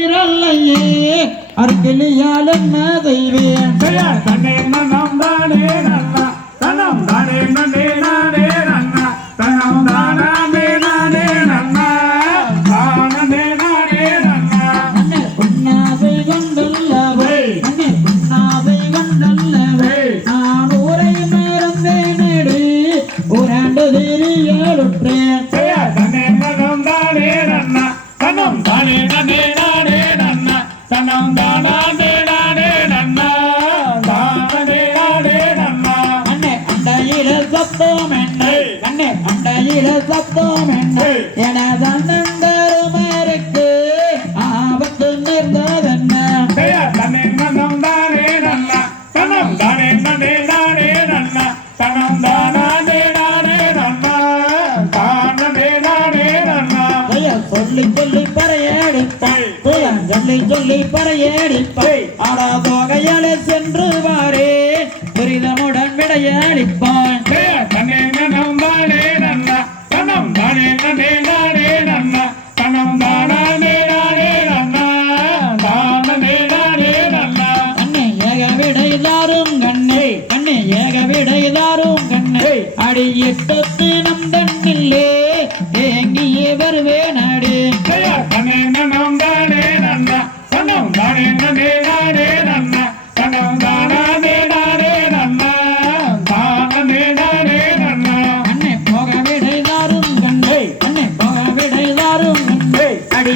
நீரல்லையே அருகிலியால் என்ன செய்வேன் தன்னே நன்னம் தானே நன்னா. தனம் தானே நன்னே நானே நன்னா. தனம் சத்தம் என்ன. அண்ணே அண்டையில சத்தம் என்ன. என தன்னந்தருமருக்கு ஆபத்து நேர்ந்ததென்ன? தன்னே நன்னம் தானே நன்னா தனம் தானே நன்னே நானே நன்னா தனம் தானே நானே நன்னா தானே நானே நன்னா சொல்லி சொல்லி புயல் சொல்லி சொல்லி பறையடிப்பான் ஆடா தொகையாலே சென்று வாரே. துரிதமுடன் விடையளிப்பான் தன்னே நன்னம் தானே நன்னா. கண்ணே